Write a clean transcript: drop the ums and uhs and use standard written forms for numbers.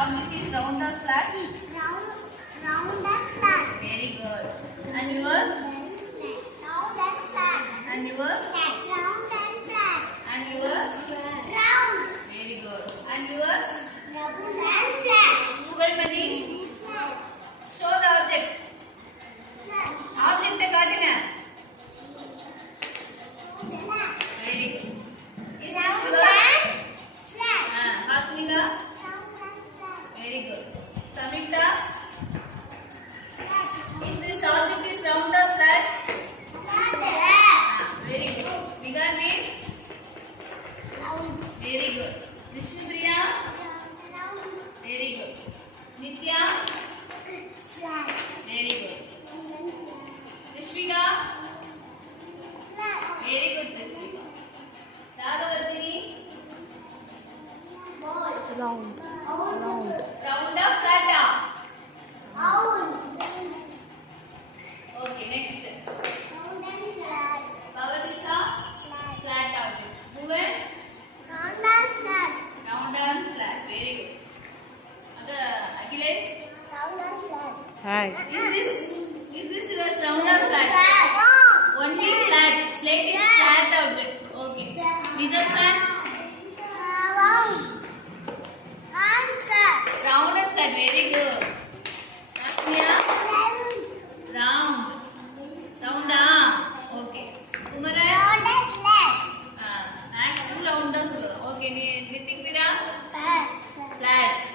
object is round or flat? Round and flat. Very good. And yours? Round and flat. And yours? Round and flat. And yours? Round. Very good. And yours? Round and flat. Pugalmadi, show the object. Object ಕಾಟಿನ. Very good. Is this yours? Hasnika? Very good. Samita? Is this object is round or flat? Very good. Vigani? Very good. Vishnupriya? Very good. Nitya? Very good. Rishvika? Very good, Rishvika. Raghavardhini? Round. Round or flat? Okay, next. Bhavatisa? Flat object. Bhuvan? Round and flat. Very good. Akhilesh? Hi. Is this yours round or flat? Only flat. Slate is flat object. Okay. Nidarsan? Round and flat. Very good. Asmiya? Round. Round okay. Kumaran? Max round okay. Nitik Vira? Flat.